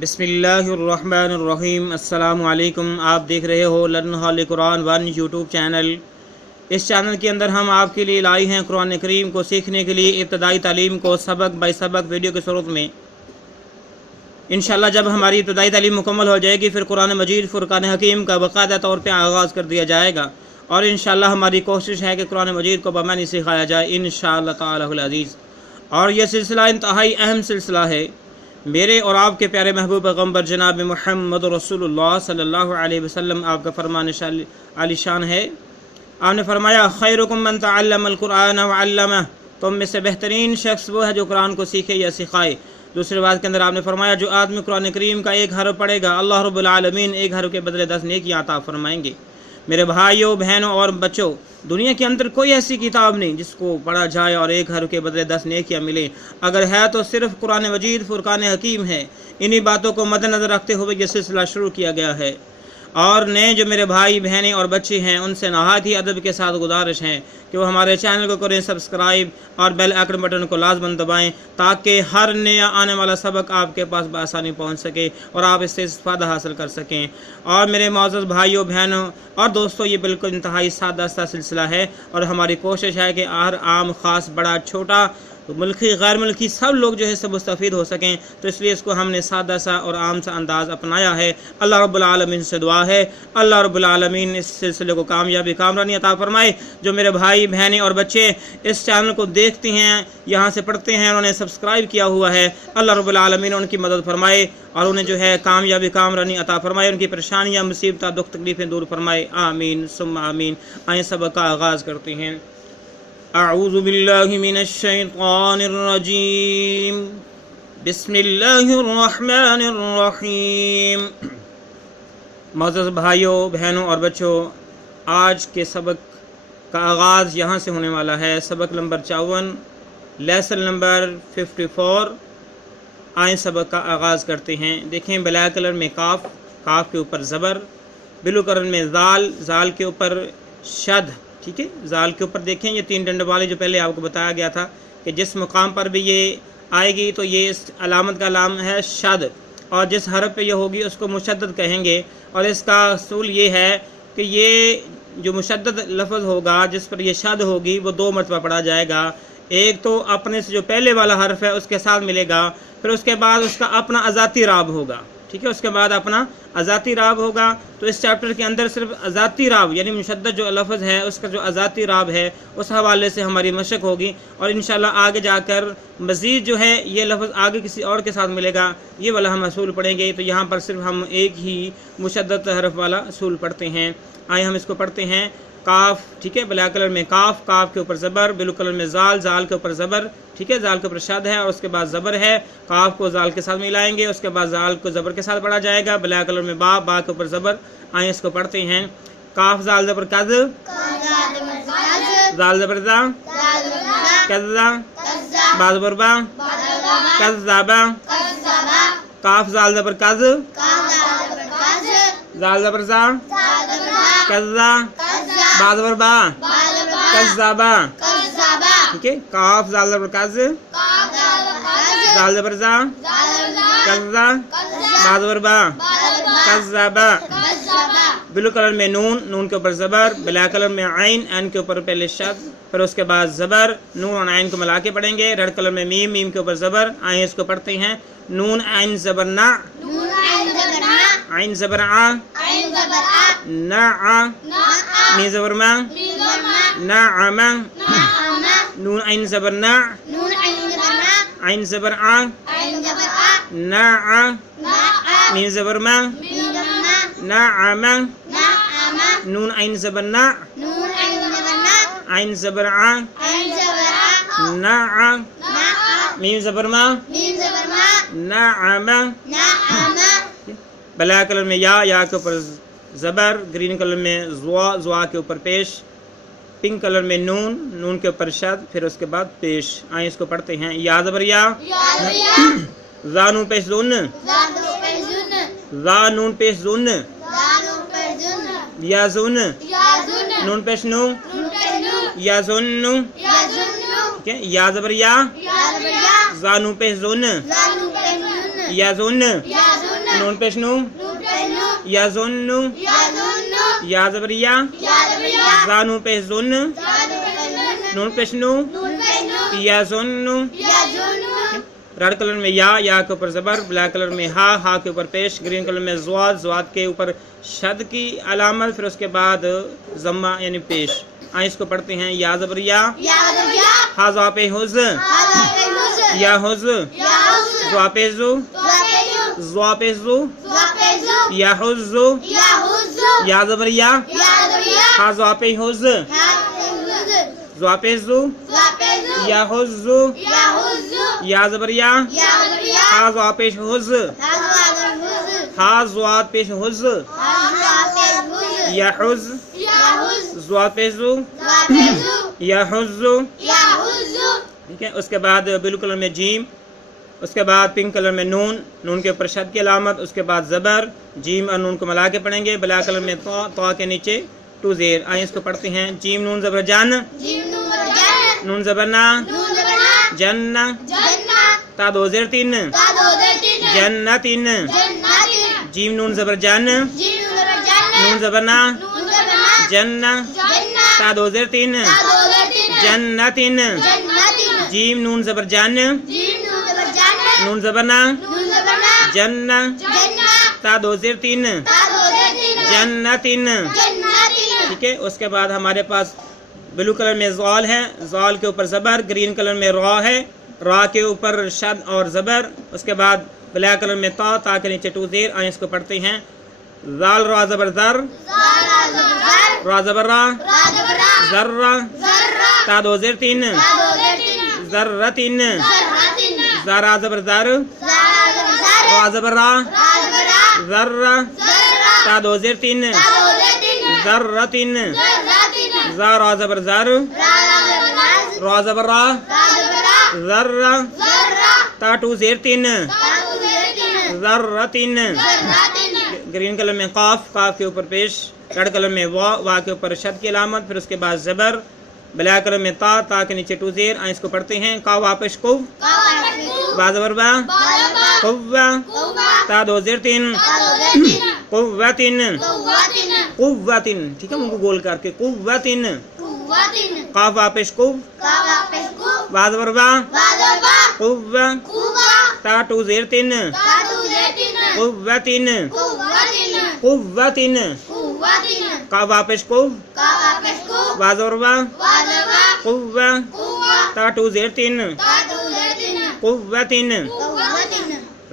बिस्मिल्लाहिर्रहमानिर्रहीम। अस्सलामु अलैकुम। आप देख रहे हो learn hall Quran one YouTube channel. इस चैनल के अंदर हम आपके लिए लाई हैं कुरान करीम को सीखने के लिए इब्तदाई तालीम को सबक बाय सबक वीडियो के स्वरूप में। इंशाअल्लाह जब हमारी इब्तदाई तालीम मुकम्मल हो जाएगी फिर कुरान मजीद फ़ुरक़ान हकीम का बाकायदा तौर पर आगाज़ कर दिया जाएगा और इंशाअल्लाह हमारी कोशिश है कि कुरान मजीद को बमानी सिखाया जाए इंशाअल्लाह ताला अज़ीज़। और यह सिलसिला इंतहाई अहम सिलसिला है। मेरे और आपके प्यारे महबूब पैगम्बर जनाब मुहम्मद रसूलुल्लाह सल्लल्लाहु अलैहि वसल्लम आपका फरमान आलिशान है। आपने फरमाया खैरुकुम मन तअल्लमल कुरान व अल्लमह, तुम में से बेहतरीन शख्स वो है जो कुरान को सीखे या सिखाए। दूसरी बात के अंदर आपने फरमाया जो आदमी कुरान करीम का एक हरफ पढ़ेगा अल्लाह रब्बुल आलमीन एक हरफ के बदले 10 नेकियां अता फरमाएंगे। मेरे भाइयों बहनों और बच्चों, दुनिया के अंदर कोई ऐसी किताब नहीं जिसको पढ़ा जाए और एक हरफ के बदले 10 नेकियां मिले। अगर है तो सिर्फ कुरान मजीद फ़ुरक़ान हकीम है। इन्हीं बातों को मद्देनज़र रखते हुए यह सिलसिला शुरू किया गया है। और नए जो मेरे भाई बहनें और बच्चे हैं उनसे नहायत ही अदब के साथ गुजारिश है कि वो हमारे चैनल को करें सब्सक्राइब और बेल आइकन बटन को लाजमन दबाएं ताकि हर नया आने वाला सबक आपके पास बआसानी पहुंच सके और आप इससे इस्तेफ़ादा हासिल कर सकें। और मेरे मोअज़्ज़ज़ भाइयों बहनों और दोस्तों, ये बिल्कुल इंतहाई सादा सा सिलसिला है और हमारी कोशिश है कि हर आम ख़ास बड़ा छोटा मुल्की गैर मुल्की सब लोग जो है सब मुस्तफ़ीद हो सकें। तो इसलिए इसको हमने सादा सा और आम सा अंदाज़ अपनाया है। अल्लाह रब्बुल आलमीन से दुआ है अल्लाह रब्बुल आलमीन इस सिलसिले को कामयाबी कामरानी अता फरमाए। जो मेरे भाई बहनें और बच्चे इस चैनल को देखते हैं, यहाँ से पढ़ते हैं, उन्होंने सब्सक्राइब किया हुआ है, अल्लाह रब्बुल आलमीन उनकी मदद फरमाए और उन्हें जो है कामयाबी कामरानी अता फरमाए, उनकी परेशानियाँ मुसीबत दुख तकलीफ़ें दूर फरमाए। आमीन सुम्मा आमीन। आइए सबक का आगाज़ करते हैं। अऊज़ु बिल्लाहि मिनश शैतानिर रजीम। बिस्मिल्लाहिर रहमानिर रहीम। मोअज़्ज़ज़ भाइयों बहनों और बच्चों, आज के सबक का आगाज़ यहाँ से होने वाला है। सबक नंबर 54 लेसन नंबर 54। आए सबक का आगाज़ करते हैं। देखें ब्लैक कलर में काफ, काफ के ऊपर ज़बर, ब्लू कलर में ज़ाल, ज़ाल के ऊपर शद। ठीक है, ज़ाल के ऊपर देखें ये 3 डंडे वाले जो पहले आपको बताया गया था कि जिस मुकाम पर भी ये आएगी तो ये इस अलामत का नाम है शद और जिस हरफ पे ये होगी उसको मुशद्दद कहेंगे। और इसका असूल ये है कि ये जो मुशद्दद लफ्ज़ होगा जिस पर ये शद होगी वो 2 मरतबा पढ़ा जाएगा। एक तो अपने से जो पहले वाला हरफ है उसके साथ मिलेगा, फिर उसके बाद उसका अपना अज़ाती राब होगा। ठीक है, उसके बाद अपना अज़ाती राब होगा। तो इस चैप्टर के अंदर सिर्फ अज़ाती राब यानी मुशद्दद जो लफ्ज़ है उसका जो अज़ाती राब है उस हवाले से हमारी मशक होगी और इंशाल्लाह आगे जाकर मज़ीद जो है ये लफ्ज़ आगे किसी और के साथ मिलेगा, ये वाला हम असूल पढ़ेंगे। तो यहाँ पर सिर्फ हम एक ही मुशद्दद हरफ वाला असूल पढ़ते हैं। आइए हम इसको पढ़ते हैं। काफ, ठीक है, ब्लैक कलर में काफ, काफ के ऊपर ज़बर, ब्लू कलर में ज़ाल, ज़ाल के ऊपर ज़बर, ठीक है, ज़ाल के ऊपर शद है और उसके बाद ज़बर है। काफ को ज़ाल के साथ मिलाएंगे, उसके बाद ज़ाल को ज़बर के साथ पढ़ा जाएगा। ब्लैक कलर में बा, बा के ऊपर ज़बर। आइए इसको पढ़ते हैं। काफ ज़ाल ज़बर कज़, ज़ाल ज़बर ज़ा, कज़्ज़ा, बा ज़बर बा, कज़्ज़ाबा। काफ ज़ाल ज़बर कज़, ज़ाल ज़बर ज़ा, कज़्ज़ा, बा ज़बर बा, कज़्ज़ाबा। ठीक है, काफ ज़ाल ज़बर कज़, ज़ाल ज़बर ज़ा, कज़्ज़ा, बा ज़बर बा, कज़्ज़ाबा। ब्लू कलर में नून, नून के ऊपर ज़बर, ब्लैक कलर में आइन, आइन के ऊपर पहले शद, फिर उसके बाद ज़बर, नून और आइन को मिला के पढ़ेंगे। रेड कलर में मीम, मीम के ऊपर ज़बर। आइए इसको पढ़ते हैं। नून आइन ज़बर ना, आइन ज़बर आ, ना आ, मीम ज़बर मा, ना आमा। नून आइन ज़बर ना, आइन ज़बर आ, ना आ, मीम ज़बर मा, ना आमा। नून आइन ज़बर ना, आइन ज़बर आ, ना आ, मीम ज़बर मा, ना आमा। ब्लैक कलर में या, या के ऊपर ज़बर, ग्रीन कलर में ज़ुआ, ज़ुआ के ऊपर पेश, पिंक कलर में नून, नून के ऊपर शद, फिर उसके बाद पेश। आइए इसको पढ़ते हैं। या ज़बर या, ज़ा नून पेश ज़ुन, ज़ा नून पेश ज़ुन, या ज़ुन, नून पेश नू, या ज़ुन्नु। ठीक है, या ज़बर या, ज़ा नून पेश ज़ुन, या ज़ुन, नून पेश नू, यज़ुन्नु, या ज़बर या, ज़ा नून पेश ज़ुन, नून पेश नू, यज़ुन्नु। रेड कलर में या के ऊपर ज़बर, ब्लैक कलर में हा के ऊपर पेश, ग्रीन कलर में ज़्वाद के ऊपर शद की अलामत, फिर उसके बाद ज़म्मा यानी पेश। आइए इसको पढ़ते हैं। या ज़बर या, हा ज़ा पे हुज़, या हुज़, ज़ा पे ज़ु, ज़ा पे ज़ु, या हुज़्ज़ु, या ज़बर या, हा ज़ा पे हुज़, ज़ा पे ज़ु, या हुज़्ज़ु, या ज़बर या, हा ज़ा पे हुज़, हा ज़ा पे हुज़, या हुज़, ज़ा पे ज़ु, या हुज़्ज़ु। ठीक है। उसके बाद ब्लू कलर में जीम, उसके बाद पिंक कलर में नून के ऊपर शद की अलामत, उसके बाद ज़बर, जीम और नून को मिला के पढ़ेंगे। ब्लैक कलर में तो के नीचे टू ज़ेर। आइए इसको पढ़ते हैं। जीम नून ज़बर जन, नून ज़बर ना, जन्ना, ता दो ज़ेर तीन, जन्नतिन। जीम नून ज़बर जन, नून ज़बर ना, जन्ना, ता दो ज़ेर तीन, जन्नतिन। जीम नून ज़बर जन, नून ज़बर ना, जन्ना, ता दो ज़ेर तीन, जन्नतिन। ठीक है। उसके बाद हमारे पास ब्लू कलर में ज़ाल है, ज़ाल के ऊपर ज़बर, ग्रीन कलर में रा है, रा के ऊपर शद और ज़बर, उसके बाद ब्लैक कलर में ता के नीचे टू ज़ेर। आइए इसको पढ़ते हैं। ज़ाल रा ज़बर ज़र, रा ज़बर रा, ज़र्रा, ता दो ज़ेर तीन, ज़र्रतिन। ज़रा ज़बर ज़र, रा ज़बर रा, ज़र्रा, ता दो ज़ेर तीन, ज़र्रतिन। ज़ा रा ज़बर ज़र, रा ज़बर रा, ज़र्रा, ता टू ज़ेर तीन, ज़र्रतिन। ग्रीन कलर में काफ के ऊपर पेश, रेड कलर में वा के ऊपर शद की अलामत, फिर उसके बाद ज़बर, ब्लैक कलर में ता के नीचे टू ज़ेर। आइए इसको पढ़ते हैं। का वापस कुव, बा ज़बर बा, कुव्वा, ता दो ज़ेर तीन, कुव्वतिन, कुव्वतिन। ठीक है। मुझको गोल करके कुव्वतिन। काफ वापस कुव, बा ज़बर बा, कुव्वा, ता टू ज़ेर तीन, कुव्वतिन, कुव्वतिन। का वापस कुव, बा ज़बर बा, कुव्वा, ता टू ज़ेर तीन, कुव्वतिन।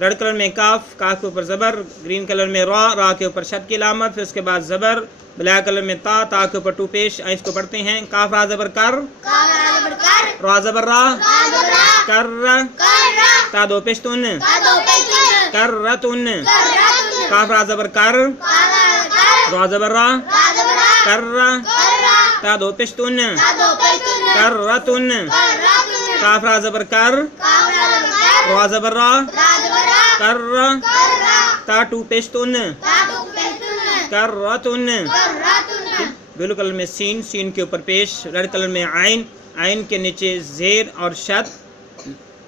रेड कलर में काफ के ऊपर ज़बर, ग्रीन कलर में रा के ऊपर शद की अलामत, फिर उसके बाद ज़बर, ब्लैक कलर में ता के ऊपर टू पेश। आइए इसको पढ़ते हैं। काफ रा ज़बर कर, रा ज़बर रा, कर, ता दो पेश तुन, कररतुन। काफ रा ज़बर कर, रा ज़बर रा, कर, ता दो पेश तुन, कररतुन। काफ रा ज़बर कर, रा ज़बर रा, कर, ता टू पेश तुन, कररतुन। ब्लू कलर में सीन के ऊपर पेश, रेड कलर में आइन के नीचे ज़ेर और शद,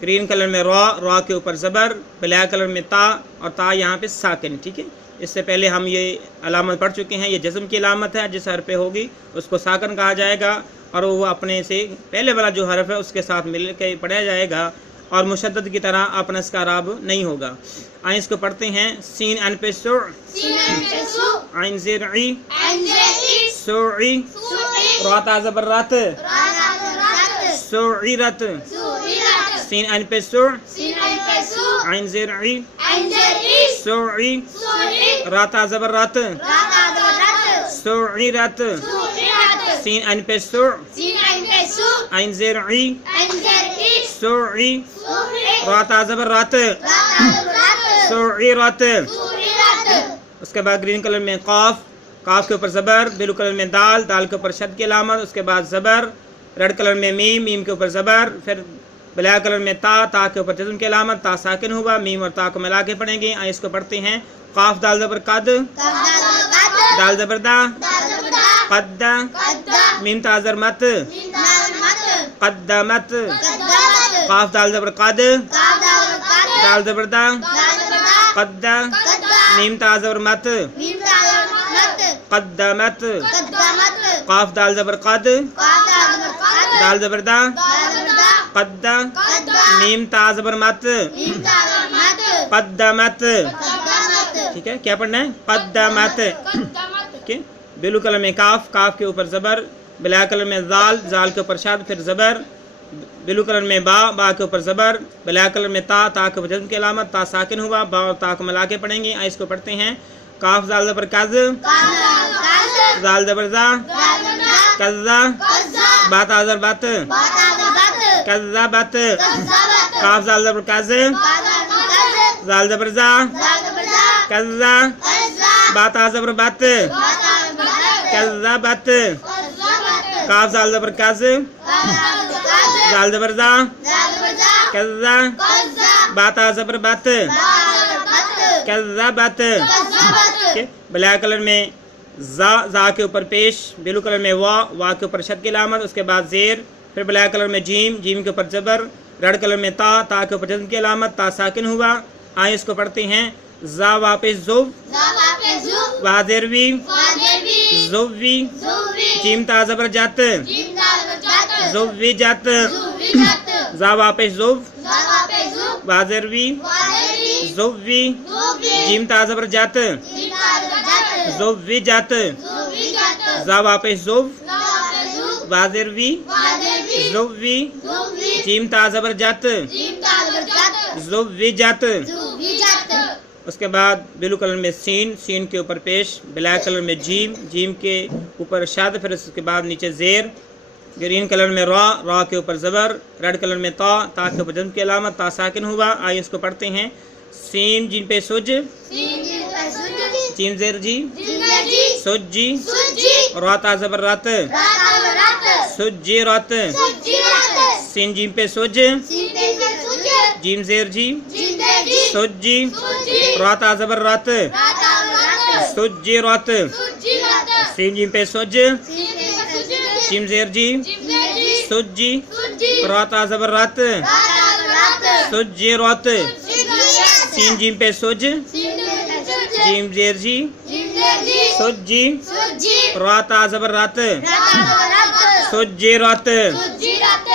ग्रीन कलर में रा के ऊपर ज़बर, ब्लैक कलर में ता और ता यहाँ पे साकिन। ठीक है। इससे पहले हम ये अलामत पढ़ चुके हैं। ये जज़म की अलामत है, जिस हर पे होगी उसको साकिन कहा जाएगा और वो अपने से पहले वाला जो हरफ है उसके साथ मिल के पढ़ा जाएगा और मुशद्दद की तरह अपना इसका राब नहीं होगा। आइए इसको पढ़ते हैं। सीन अन पे सु, आइन ज़ेर ई, सुई, रा ता ज़बर रत, सुईरत। सीन अन पे सु, आइन ज़ेर ई, सुई, रा ता ज़बर रत, सुईरत। सीन अन पे सु, आइन ज़ेर ई, सुई, रा ता ज़बर रत, सुईरत। उसके बाद ग्रीन कलर में काफ के ऊपर ज़बर, ब्लू कलर में दाल के ऊपर शद की अलामत, उसके बाद ज़बर, रेड कलर में मीम के ऊपर ज़बर, फिर ब्लैक कलर में ता के ऊपर जज़म की अलामत, ता साकिन हुआ, मीम और ता को मिला के पढ़ेंगे। आइए इसको पढ़ते हैं। काफ दाल ज़बर कद, दाल ज़बर दा, कद्दा, मीम ता ज़र मत, कद्दमत। काफ दाल ज़बर कद, दाल ज़बर दा, कद्दा, میم تا زبر مت میم تا زبر مت قدمت قدمت قاف دال زبر قد قاف تا زبر قد دال زبر دا دال زبر دا قد قد میم تا زبر مت میم تا زبر مت قدمت قدمت ٹھیک ہے کیا پڑھنا ہے قدمت ٹھیک ہے بلو کلر میں کاف کاف کے اوپر زبر بلا کلر میں زال زال کے اوپر شاد پھر زبر بلو کلر میں با با کے اوپر زبر بلا کلر میں تا تا کے اوپر جزم کی علامت تا ساکن ہوا با اور تا کو ملا کے پڑھیں گے اس کو پڑھتے ہیں کاف زال زبر کز زال زبر زا کزا با تا زبر بت کزا بت کاف زال زبر کز زال زبر زا کزا با تا زبر بت کزا بت کاف زال زبر کز زال زبر زا کزا با تا زبر بت کزا بت بلا کلر میں زا زا کے اوپر پیش بلو کلر میں وا وا کے اوپر شد کی علامت اس کے بعد زیر پھر بلا کلر میں جیم جیم کے اوپر زبر ریڈ کلر میں تا تا کے اوپر جزم کی علامت تا ساکن ہوا آئیں اس کو پڑھتے ہیں زا واپس زو وازر وی زو وی جیم تا زبر جت زو وی جت زا واپس زو وازر وی زو وی جیم تا زبر جت زو وی جت زا واپس زو وازر وی زو وی جیم تا زبر جت زو وی جت اس کے بعد بلو کلر میں سین سین کے اوپر پیش بلیک کلر میں جیم جیم کے اوپر شاد پھر اس کے بعد نیچے زیر گرین کلر میں را را کے اوپر زبر ریڈ کلر میں تا تا کے اوپر جزم کی علامت تا ساکن ہوا آئیں اس کو پڑھتے ہیں سین جیم پہ سج جیم زیر جی سج جی را تا زبر رات سج جی رات سین جیم پہ سج جیم زیر جی سج جی را تا زبر رات سج جی رات سین جیم پہ سج جیم زیر جی سج جی را تا زبر رات سج جی رات سین جیم پہ سج جیم زیر جی سج جی را تا زبر رات سج جی رات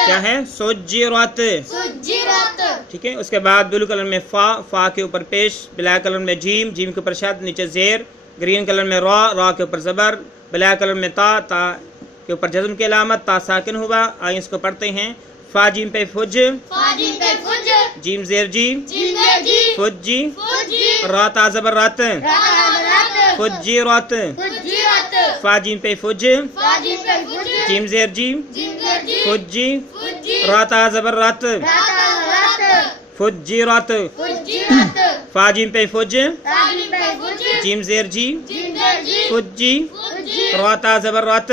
کیا ہے سج جی رات ٹھیک ہے اس کے بعد بلو کلر میں فا فا کے اوپر پیش بلیک کلر میں جیم جیم کے اوپر شد نیچے زیر گرین کلر میں را را کے اوپر زبر بلیک کلر میں تا تا کے اوپر جزم کی علامت تا ساکن ہوا آئیں اس کو پڑھتے ہیں فا جیم پہ فج جیم زیر جی فج جی را تا زبر رات فج جی رات فا جیم پہ فج جیم زیر جی فج جی را تا زبر رات فج جی رات فا جیم پہ فج جیم زیر جی فج جی را تا زبر رات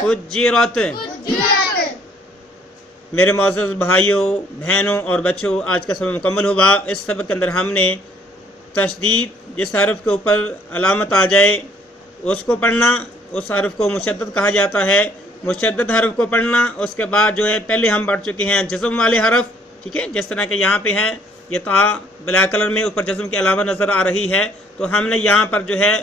فج جی رات میرے معزز بھائیوں بہنوں اور بچوں آج کا سبق مکمل ہوا اس سبق کے اندر ہم نے تشدید جس حرف کے اوپر علامت آ جائے اس کو پڑھنا اس حرف کو مشدد کہا جاتا ہے مشدد حرف کو پڑھنا اس کے بعد جو ہے پہلے ہم پڑھ چکے ہیں جزم والے حرف ٹھیک ہے جس طرح کہ یہاں پہ ہے یہ تا بلیک کلر میں اوپر جزم کی علامت نظر آ رہی ہے تو ہم نے یہاں پر جو ہے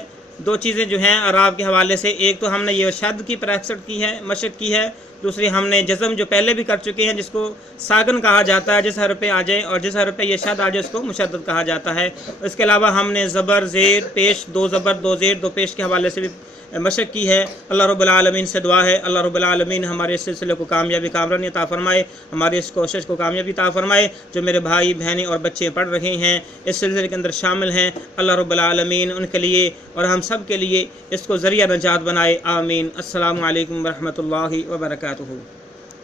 دو چیزیں جو ہیں اعراب کے حوالے سے ایک تو ہم نے یہ شد کی پریکٹس کی ہے مشق کی ہے دوسری ہم نے جزم جو پہلے بھی کر چکے ہیں جس کو ساکن کہا جاتا ہے جس حرف پہ آ جائے اور جس حرف پہ یہ شد آ جائے اس کو مشدد کہا جاتا ہے اس کے علاوہ ہم نے زبر زیر پیش دو زبر دو زیر دو پیش کے حوالے سے بھی مشق کی ہے اللہ رب العالمین سے دعا ہے اللہ رب العالمین ہمارے اس سلسلے کو کامیابی کامرانی عطا فرمائے ہماری اس کوشش کو کامیابی عطا فرمائے جو میرے بھائی بہنیں اور بچے پڑھ رہے ہیں اس سلسلے کے اندر شامل ہیں اللہ رب العالمین ان کے لیے اور ہم سب کے لیے اس کو ذریعہ نجات بنائے آمین السلام علیکم ورحمۃ اللہ وبرکاتہ